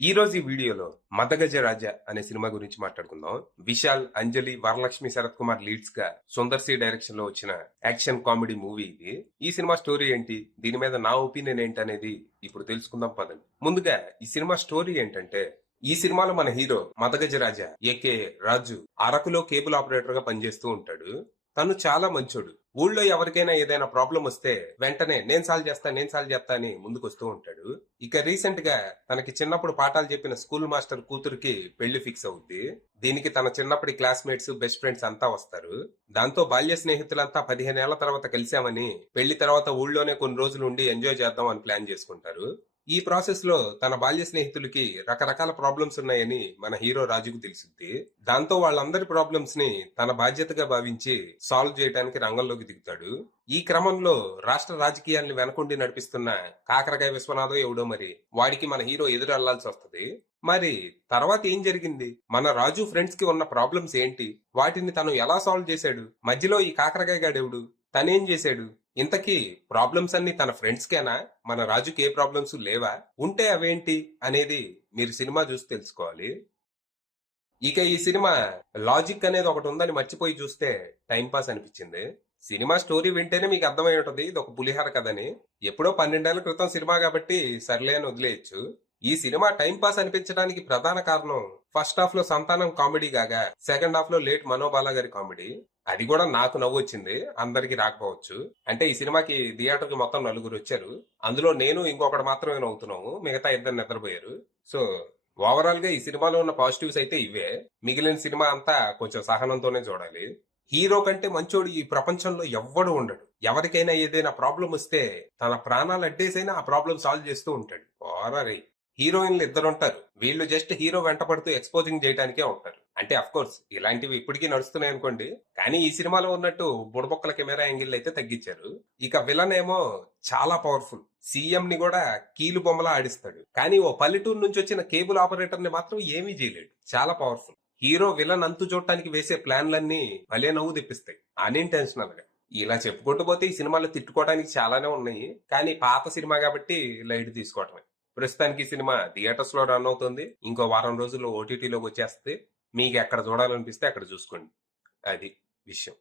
ఈ రోజు ఈ వీడియోలో మదగజ రాజా అనే సినిమా గురించి మాట్లాడుకుందాం. విశాల్, అంజలి, వరలక్ష్మి, శరత్ కుమార్ లీడ్స్ గా సుందర్ సి డైరెక్షన్ లో వచ్చిన యాక్షన్ కామెడీ మూవీ ఇది. ఈ సినిమా స్టోరీ ఏంటి, దీని మీద నా ఒపీనియన్ ఏంటి అనేది ఇప్పుడు తెలుసుకుందాం పదండి. ముందుగా ఈ సినిమా స్టోరీ ఏంటంటే, ఈ సినిమాలో మన హీరో మదగజ రాజా ఏకే రాజు అరకులో కేబుల్ ఆపరేటర్ గా పనిచేస్తూ ఉంటాడు. తను చాలా మంచోడు. ఊళ్ళో ఎవరికైనా ఏదైనా ప్రాబ్లం వస్తే వెంటనే నేను సాల్వ్ చేస్తా అని ముందుకు వస్తూ ఉంటాడు. ఇక రీసెంట్ గా తనకి చిన్నప్పుడు పాఠాలు చెప్పిన స్కూల్ మాస్టర్ కూతురికి పెళ్లి ఫిక్స్ అవుద్ది. దీనికి తన చిన్నప్పటి క్లాస్మేట్స్, బెస్ట్ ఫ్రెండ్స్ అంతా వస్తారు. దాంతో బాల్య స్నేహితులంతా 15 ఏళ్ల తర్వాత కలిశామని పెళ్లి తర్వాత ఊళ్ళోనే కొన్ని రోజులు ఉండి ఎంజాయ్ చేద్దాం అని ప్లాన్ చేసుకుంటారు. ఈ ప్రాసెస్ లో తన బాల్య స్నేహితులకి రకరకాల ప్రాబ్లమ్స్ ఉన్నాయని మన హీరో రాజుకు తెలుసుద్ది. దాంతో వాళ్ళందరి ప్రాబ్లమ్స్ ని తన బాధ్యతగా భావించి సాల్వ్ చేయడానికి రంగంలోకి దిగుతాడు. ఈ క్రమంలో రాష్ట్ర రాజకీయాల్ని వెనకుండి నడిపిస్తున్న కాకరకాయ విశ్వనాథో ఎవడో మరి వాడికి మన హీరో ఎదురెళ్లాల్సి వస్తుంది. మరి తర్వాత ఏం జరిగింది, మన రాజు ఫ్రెండ్స్ కి ఉన్న ప్రాబ్లమ్స్ ఏంటి, వాటిని తను ఎలా సాల్వ్ చేశాడు, మధ్యలో ఈ కాకరకాయ గాడెవడు, తనేం చేశాడు, ఇంతకీ ప్రాబ్లమ్స్ అన్ని తన ఫ్రెండ్స్ కేనా, మన రాజుకి ఏ ప్రాబ్లమ్స్ లేవా, ఉంటే అవేంటి అనేది మీరు సినిమా చూసి తెలుసుకోవాలి. ఇక ఈ సినిమా లాజిక్ అనేది ఒకటి ఉందని మర్చిపోయి చూస్తే టైం పాస్ అనిపించింది. సినిమా స్టోరీ వింటేనే మీకు అర్థమై ఉంటది ఇది ఒక పులిహార కథని. ఎప్పుడో 12 ఏళ్ల క్రితం సినిమా కాబట్టి సర్లే అని వదిలేయచ్చు. ఈ సినిమా టైం పాస్ అనిపించడానికి ప్రధాన కారణం ఫస్ట్ హాఫ్ లో సంతానం కామెడీ గాగా సెకండ్ హాఫ్ లో లేట్ మనోబాల గారి కామెడీ. అది కూడా నాకు నవ్వు వచ్చింది, అందరికి రాకపోవచ్చు. అంటే ఈ సినిమాకి థియేటర్ కి మొత్తం 4 వచ్చారు. అందులో నేను ఇంకొకటి మాత్రమే నవ్వుతున్నాము, మిగతా ఇద్దరు నిద్రపోయారు. సో ఓవరాల్ గా ఈ సినిమాలో ఉన్న పాజిటివ్స్ అయితే ఇవే. మిగిలిన సినిమా అంతా కొంచెం సహనంతోనే చూడాలి. హీరో కంటే మంచోడు ఈ ప్రపంచంలో ఎవ్వడు ఉండడు. ఎవరికైనా ఏదైనా ప్రాబ్లం వస్తే తన ప్రాణాలు అడ్డేసైనా ఆ ప్రాబ్లం సాల్వ్ చేస్తూ ఉంటాడు. ఓరరే హీరోయిన్లు ఇద్దరు ఉంటారు, వీళ్ళు జస్ట్ హీరో వెంట పడుతూ ఎక్స్పోజింగ్ చేయడానికే ఉంటారు. అంటే అఫ్ కోర్స్ ఇలాంటివి ఇప్పటికీ నడుస్తున్నాయి అనుకోండి, కానీ ఈ సినిమాలో ఉన్నట్టు బుడబొక్కల కెమెరా యాంగిల్ అయితే తగ్గించారు. ఇక విలన్ ఏమో చాలా పవర్ఫుల్, సీఎం ని కూడా కీలు బొమ్మలా ఆడిస్తాడు. కానీ ఓ పల్లెటూరు నుంచి వచ్చిన కేబుల్ ఆపరేటర్ ని మాత్రం ఏమీ చేయలేడు, చాలా పవర్ఫుల్. హీరో విలన్ అంతు చూడటానికి వేసే ప్లాన్లన్నీ భలే నవ్వు తెప్పిస్తాయి అన్ఇంటెన్షనల్ గా. ఇలా చెప్పుకుంటూ పోతే ఈ సినిమాలో తిట్టుకోవడానికి చాలానే ఉన్నాయి, కానీ పాత సినిమా కాబట్టి లైట్ తీసుకోవటమే. ప్రస్తుతానికి ఈ సినిమా థియేటర్స్ లో రన్ అవుతుంది, ఇంకో వారం రోజుల్లో ఓటీటీలోకి వచ్చేస్తుంది. మీకు ఎక్కడ చూడాలనిపిస్తే అక్కడ చూసుకోండి, అది విషయం.